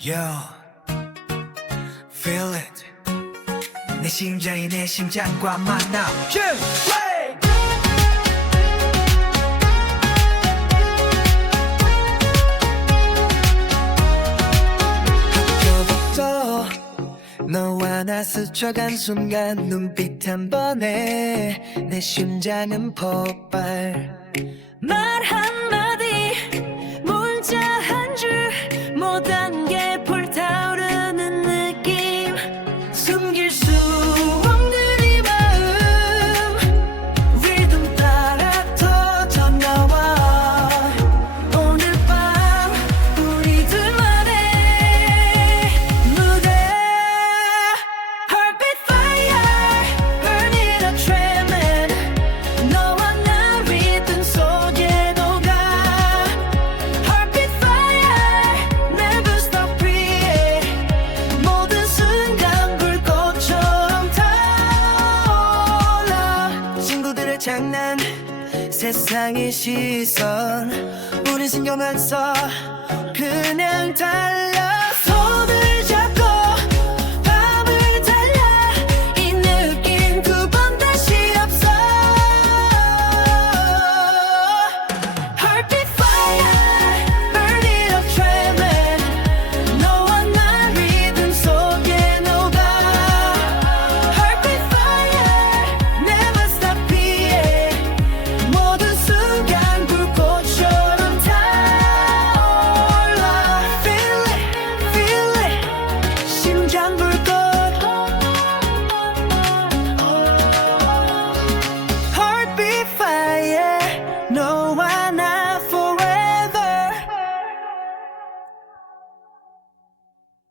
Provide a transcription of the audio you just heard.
Yo, feel it. 내 심장이 내 심장과 만나. Yeah, 학교부터 너와 나 스쳐간 순간 눈빛 한 번에 내 심장은 폭발. 말 한마디 문자 한줄 모든 some 장난 세상의 시선. 우린 신경 안써 그냥 달라